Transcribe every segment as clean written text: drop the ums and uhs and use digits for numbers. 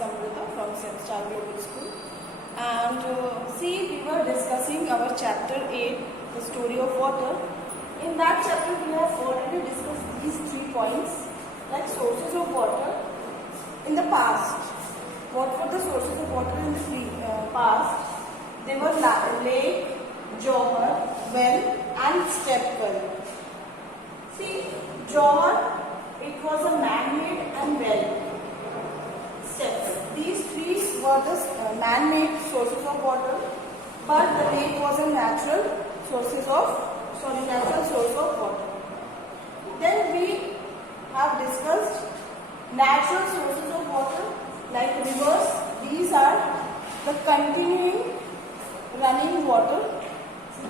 Amrita from Star Global School. And see, we were discussing our chapter 8, the story of water. In that chapter, we have already discussed these 3 points, like sources of water in the past. What were the sources of water in the past? They were lake, johar, well, and step well. See, johar, it was a man-made and well. Step well. These 3 were the man-made sources of water, but the lake was a natural source of water. Then we have discussed natural sources of water like rivers. These are the continuing running water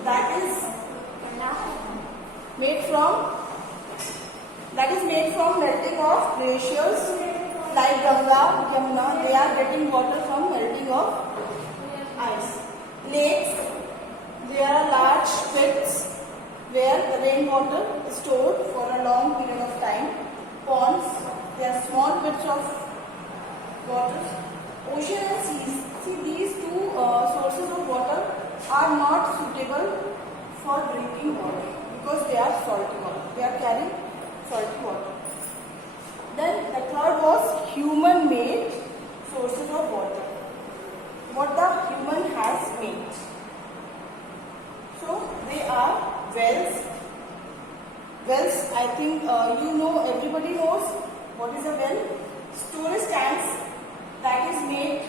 that is made from melting of glaciers like Ganga, Yamuna. They are getting water from melting of ice. Lakes, there are large pits where the rainwater is stored for a long period of time. Ponds, they are small bits of water. Ocean and seas. See, these 2 sources of water are not suitable for drinking water because they are salty water. They are carrying salty water. Then the third was human-made sources of water. What the human has made. So they are wells. Wells, I think everybody knows what is a well. Storage tanks that is made.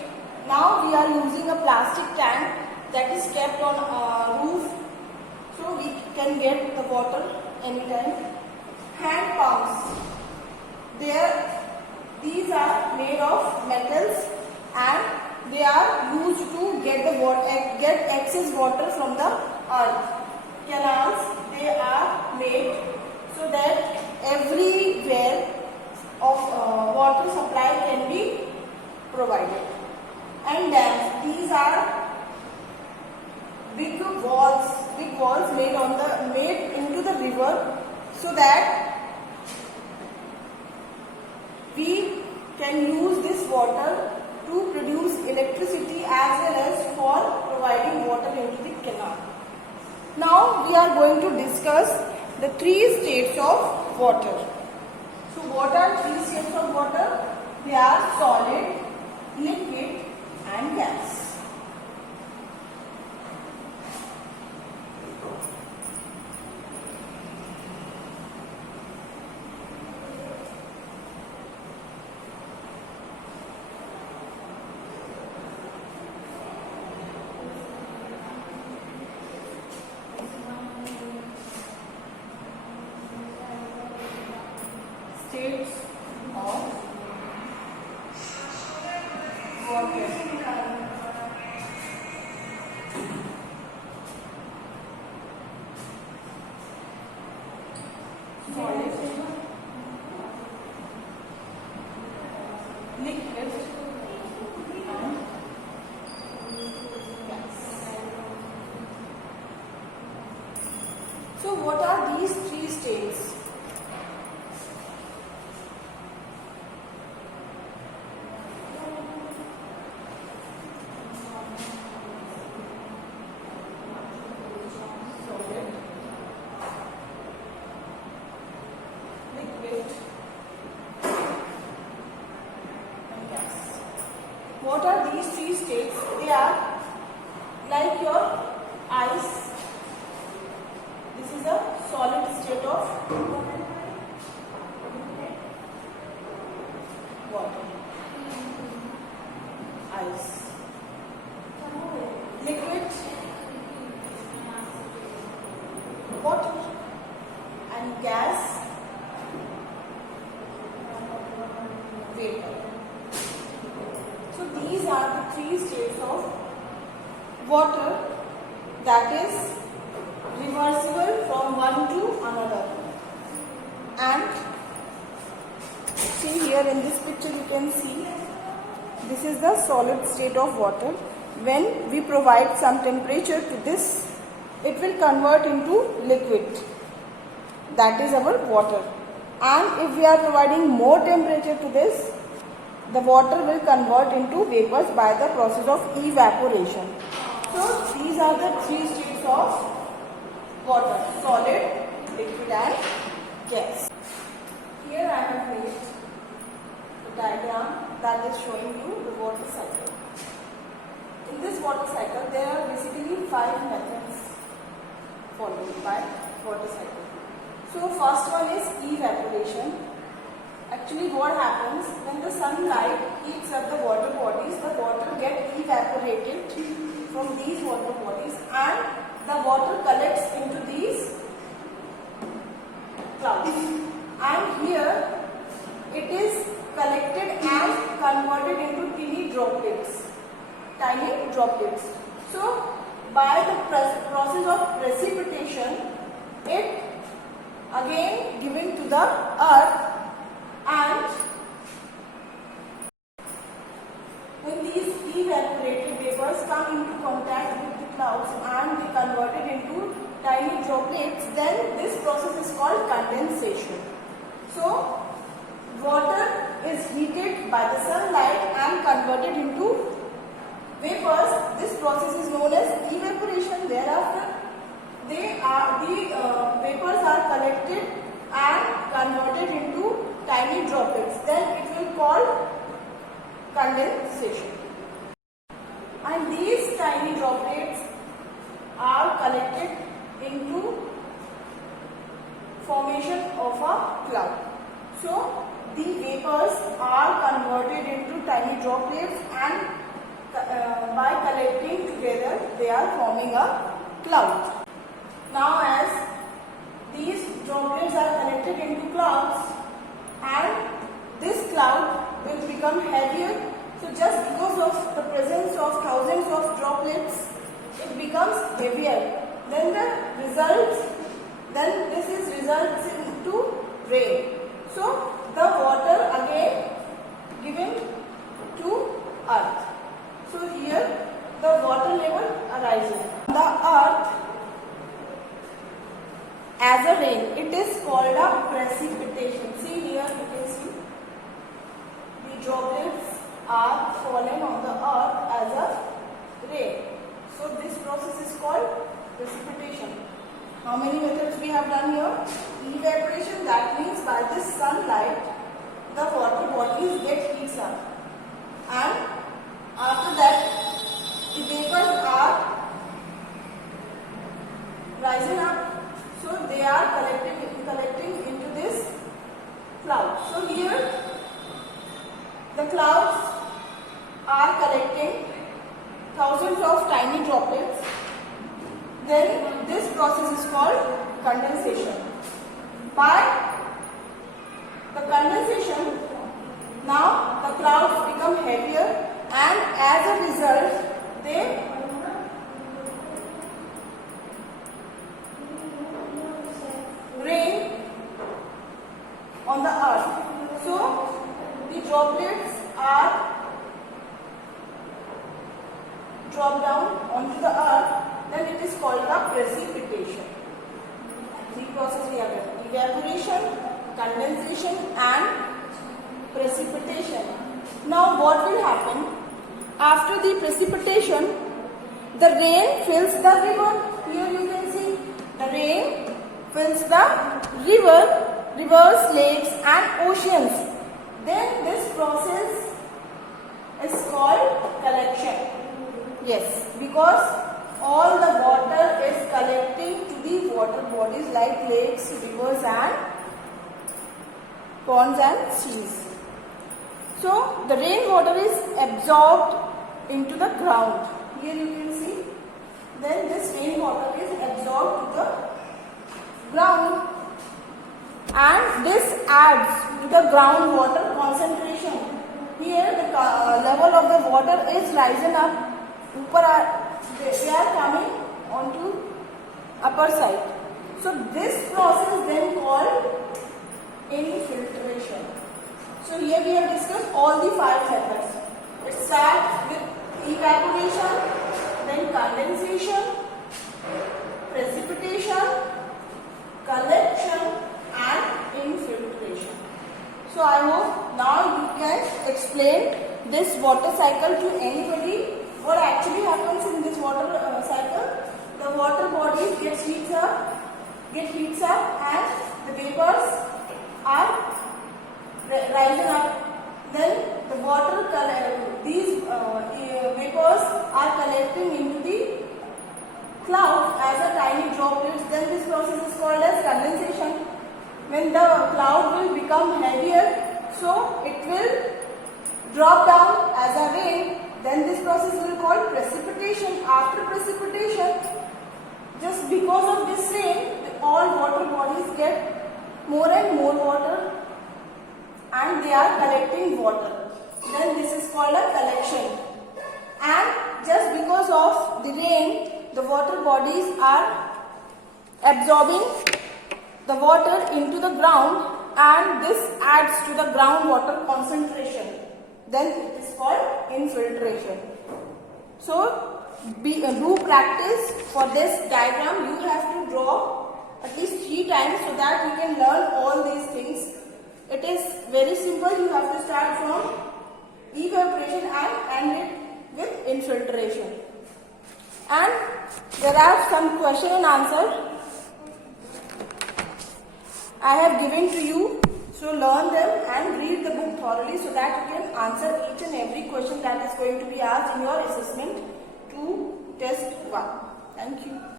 Now we are using a plastic tank that is kept on a roof, so we can get the water anytime. Hand pumps. These are made of metals and they are used to get excess water from the earth. Canals, they are made so that everywhere of water supply can be provided. And dams, these are big walls made into the river so that we can use this water to produce electricity as well as for providing water into the canal. Now we are going to discuss the 3 states of water. So what are 3 states of water? They are solid, liquid and gas. States of water. Solid, liquid and gas. So what are these 3 states? What are these 3 states? They are like your ice. This is a solid state of water. Ice. Liquid. Water. And gas. Vapor. So these are the 3 states of water that is reversible from one to another. And see here in this picture you can see this is the solid state of water. When we provide some temperature to this, it will convert into liquid. That is our water. And if we are providing more temperature to this, the water will convert into vapors by the process of evaporation. So these are the three states of water: solid, liquid and gas. Here I have made a diagram that is showing you the water cycle. In this water cycle there are basically 5 methods followed by water cycle. So first one is evaporation. Actually what happens when the sunlight heats up the water bodies, the water gets evaporated from these water bodies and the water collects into these clouds. And here it is collected and converted into teeny droplets. Tiny droplets. So by the process of precipitation, it again given to the earth, and when these evaporated vapors come into contact with the clouds and they converted into tiny droplets, then this process is called condensation. So water is heated by the sunlight and converted into vapors. This process is known as evaporation. Thereafter, the vapors are collected and converted into tiny droplets. Then it will call condensation. And these tiny droplets are collected into formation of a cloud. So the vapors are converted into tiny droplets and by collecting together they are forming a cloud. Now as these droplets are collected into clouds and this cloud will become heavier, so just because of the presence of thousands of droplets it becomes heavier. Then this results into rain. So the water again given to earth. So here the water level arises. The earth as a rain, it is called a precipitation. See here you can see the droplets are fallen on the earth as a rain. So this process is called precipitation. How many methods we have done here? Evaporation, that means by this sunlight the water bodies get heated up, and after that the vapors are rising up, so they are collecting into this cloud. So here the clouds are collecting thousands of tiny droplets. Then this process is called condensation. By the condensation, now the clouds become heavier and as a result they rain on the earth. So the droplets are dropped down onto the earth, then it is called the precipitation. Three processes we have done: evaporation, condensation and precipitation. Now what will happen? After the precipitation, the rain fills the river. Here you can see the rain fills the rivers, lakes and oceans. Then this process is called collection. Yes, because all the water is collecting to the water bodies like lakes, rivers and ponds and seas. So the rainwater is absorbed into the ground. Here you can see. Then this rainwater is absorbed to the ground, and this adds to the groundwater concentration. Here the level of the water is rising up. They are coming onto upper side. So this process then called infiltration. So here we have discussed all the 5 methods. It starts with evaporation, then condensation, precipitation, collection and infiltration. So I hope now you can explain this water cycle to anybody. What actually happens in this water cycle? The water bodies get heats up, and the vapors are rising up. Then the water, these vapors are collecting into the clouds as a tiny droplets. Then this process is called as condensation. When the cloud will become heavier, so it will drop down as a rain. Then this process will be called precipitation. After precipitation, just because of this rain, all water bodies get more and more water, and they are collecting water. Then this is called a collection. And just because of the rain, the water bodies are absorbing the water into the ground, and this adds to the groundwater concentration. Then it is called infiltration. So do practice for this diagram. You have to draw at least 3 times so that you can learn all these things. It is very simple. You have to start from evaporation and end it with infiltration. And there are some question and answer I have given to you. So learn them and read the book thoroughly so that you can answer each and every question that is going to be asked in your assessment to test 1. Thank you.